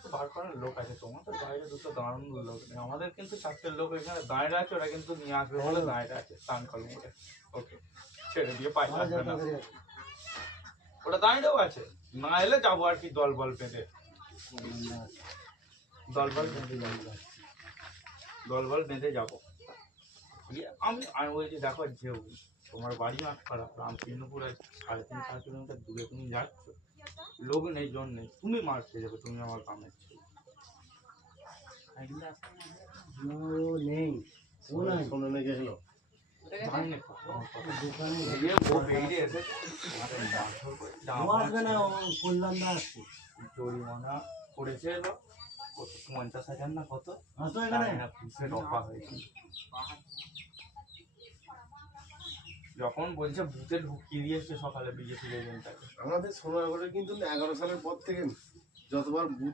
কিন্তু বার করার লোক আছে, তোমাদের বাইরে দুটো দাঁড়ানোর লোক নেই, আমাদের কিন্তু চারটে লোক এখানে দাঁড়িয়ে আছে, ওরা কিন্তু নিয়ে আসবে বলে দাঁড়িয়ে আছে স্নান কল মোড়ে। ওকে ছেড়ে দিয়ে পাই আসবে না, ওটা দাঁড়িয়েও আছে, না এলে যাবো আর কি দল বল বেঁধে, দল বল বেঁধে যাবো, দল বল বেঁধে যাবো। আমি আমি বলছি দেখো ঝেউ, তোমার বাড়ি মাঠ খারাপ, রামকৃষ্ণপুর 3.5-4 কিলোমিটার দূরে তুমি যাচ্ছ, লোক নেই জন নেই, তুমি মার খেয়ে যাবে, তুমি আমার কামের ছেলে। জরিমানা করেছে 50,000 না কত, যখন বলছে বুথে ঢুকিয়ে দিয়েছে সকালে বিজেপি এজেন্টটাকে। আমাদের সোনারগড়ে কিন্তু 11 সালের পর থেকে যতবার বুথ